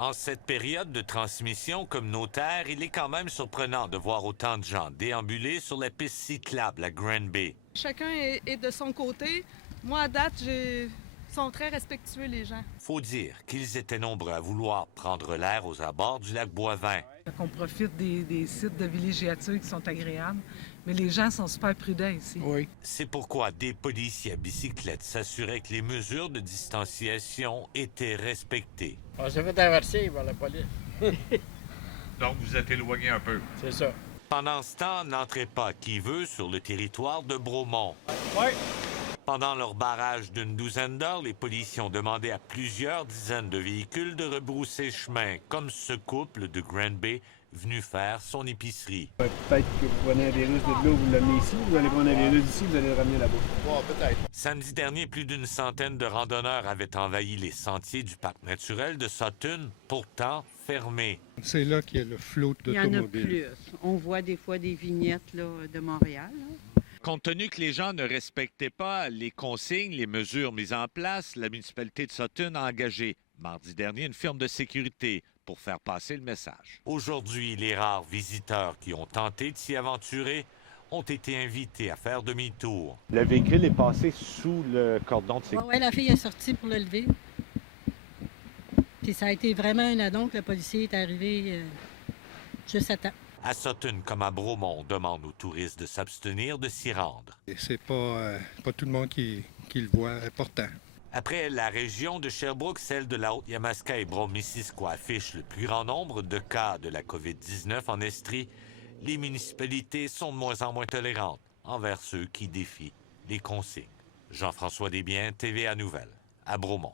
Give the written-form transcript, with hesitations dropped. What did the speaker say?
En cette période de transmission communautaire, il est quand même surprenant de voir autant de gens déambuler sur la piste cyclable à Granby. Chacun est de son côté. Moi, à date, ils sont très respectueux, les gens. Faut dire qu'ils étaient nombreux à vouloir prendre l'air aux abords du lac Boivin. On profite des sites de villégiature qui sont agréables, mais les gens sont super prudents ici. Oui. C'est pourquoi des policiers à bicyclette s'assuraient que les mesures de distanciation étaient respectées. On s'est fait inverser par la police. Donc, vous êtes éloigné un peu. C'est ça. Pendant ce temps, n'entrez pas qui veut sur le territoire de Bromont. Oui. Pendant leur barrage d'une douzaine d'heures, les policiers ont demandé à plusieurs dizaines de véhicules de rebrousser chemin, comme ce couple de Granby venu faire son épicerie. Peut-être que vous prenez un virus de là, vous l'amenez ici, vous allez prendre un virus ici, vous allez le ramener là-bas. Bon, peut-être. Samedi dernier, plus d'une centaine de randonneurs avaient envahi les sentiers du parc naturel de Sutton, pourtant fermés. C'est là qu'il y a le flot d'automobiles. Il y en a plus. On voit des fois des vignettes là, de Montréal. Là. Compte tenu que les gens ne respectaient pas les consignes, les mesures mises en place, la municipalité de Sutton a engagé mardi dernier une firme de sécurité pour faire passer le message. Aujourd'hui, les rares visiteurs qui ont tenté de s'y aventurer ont été invités à faire demi-tour. Le véhicule est passé sous le cordon de sécurité. Oui, la fille est sortie pour le lever. Puis ça a été vraiment un addon que le policier est arrivé juste à temps. À Sutton comme à Bromont, on demande aux touristes de s'abstenir de s'y rendre. Et c'est pas tout le monde qui le voit important. Après la région de Sherbrooke, celle de la Haute-Yamaska et Brome-Missisquoi affiche le plus grand nombre de cas de la COVID-19 en Estrie. Les municipalités sont de moins en moins tolérantes envers ceux qui défient les consignes. Jean-François Desbiens, TVA Nouvelles, à Bromont.